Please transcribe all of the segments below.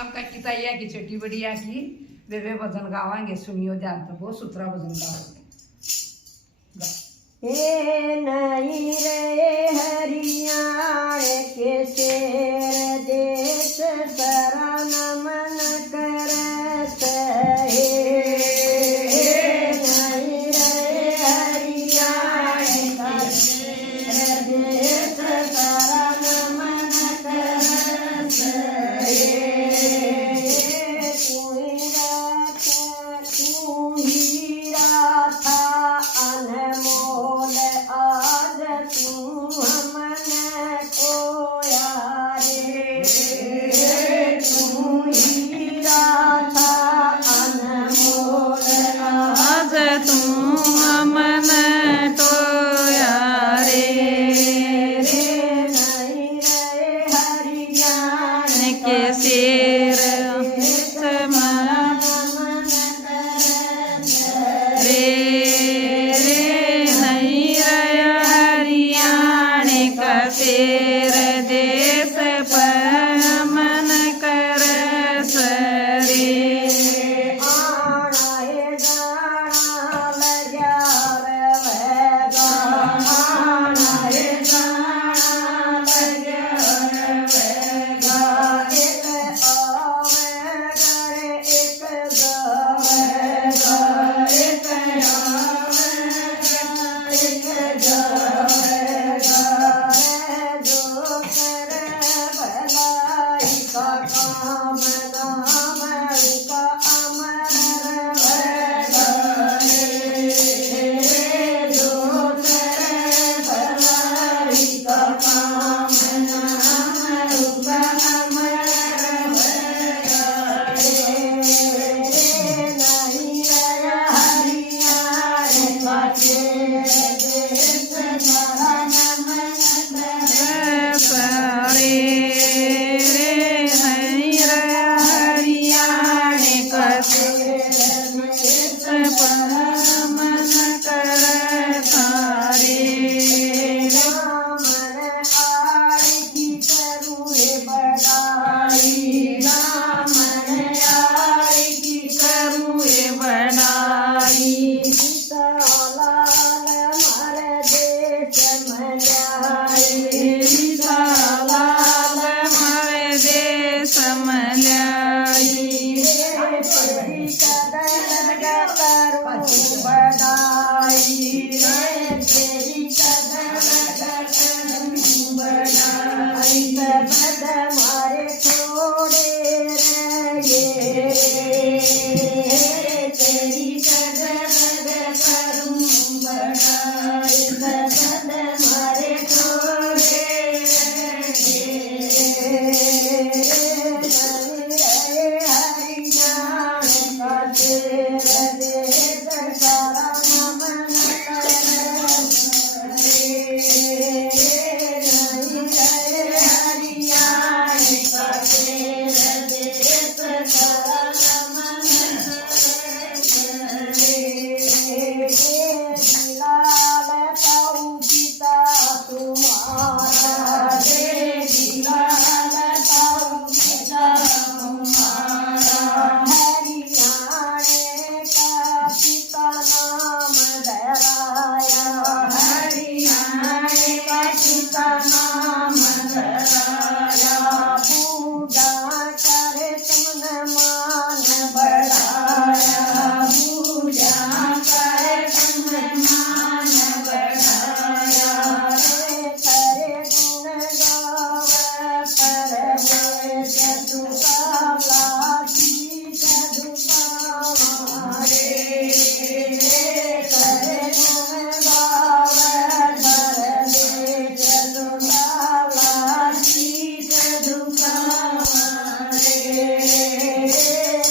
हम काकी ताई की छोटी बड़ी की वे भजन गावाएंगे, सुनियो ध्यान से, बहुत सुथरा भजन गाओगे। हे नहीं रे हरियाण के शेर देश सरा नमन करत है। नहीं रे हरियाण का शेर देश सरा नमन करत है। तू ही राधा अनमोल आज तू हमने खोया रे। तू ही राधा अनमोल आज तू हमने टोया रे। नहीं रे हरियाण के शेर शेर देश पर मन कर सरे। आना है गाना लगा रहेगा। आना है गाना लगा रहेगा। एक आवेगा एक जावेगा। एक आवेगा एक जावेगा। जो करे भलाई का काम नाम का अमर रहेगा। जो करे भलाई का काम नाम का अमर रहेगा। नहीं रहा हरियाण का शेर देश सारा नमन सरे नहीं हरियाण का शेर पर मन कर थारे। रामन आड़ी की करूँ बड़ाई। रामन आड़ी की करूँ बड़ाई लाल मारे देश मल्याई। लाल हमारे देश मल्याई। तेरी कदर करूँ बड़ाई। तेरी कदर करूँ बड़ाई। तब मारे छोड़े रहे। तेरी कदर करूँ बड़ाई। तब मारे छोड़े हरियाण का शेर देश सारा नमन हरियाण का शेर देश सारा नमन लाल ताऊ पिता तुम्हारा। लाल ताऊ पिता तुम्हारा। हरियाणे का पिता नाम धराया। हरियाणे का पिता नाम धराया। पूजा करे तुमने मान बढ़ाया। पूजा करे तुमने मान बढ़ाया। करे गुण गावे परवे चतुका लाठी चतुका मारे। करे गुण गावे परवे चतुका लाठी चतुका मारे।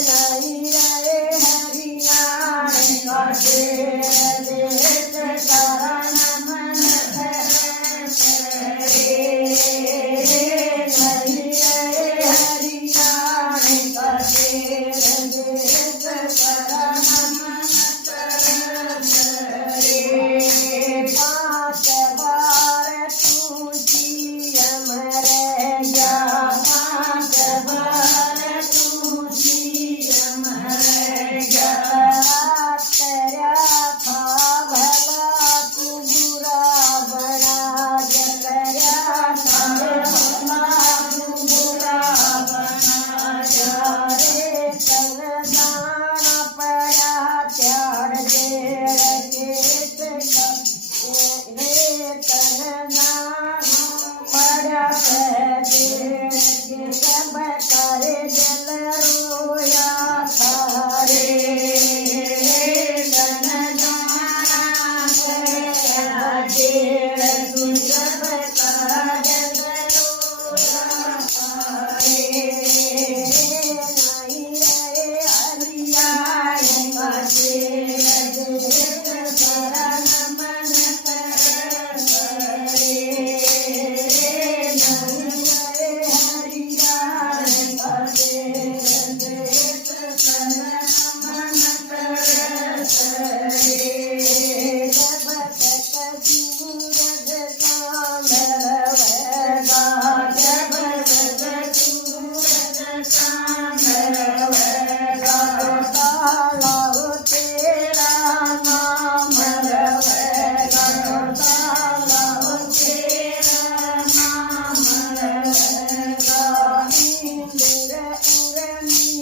नहीं रहे हरियाण का शेर देश सारा नमन करे। नहीं रहे हरियाण ઉરે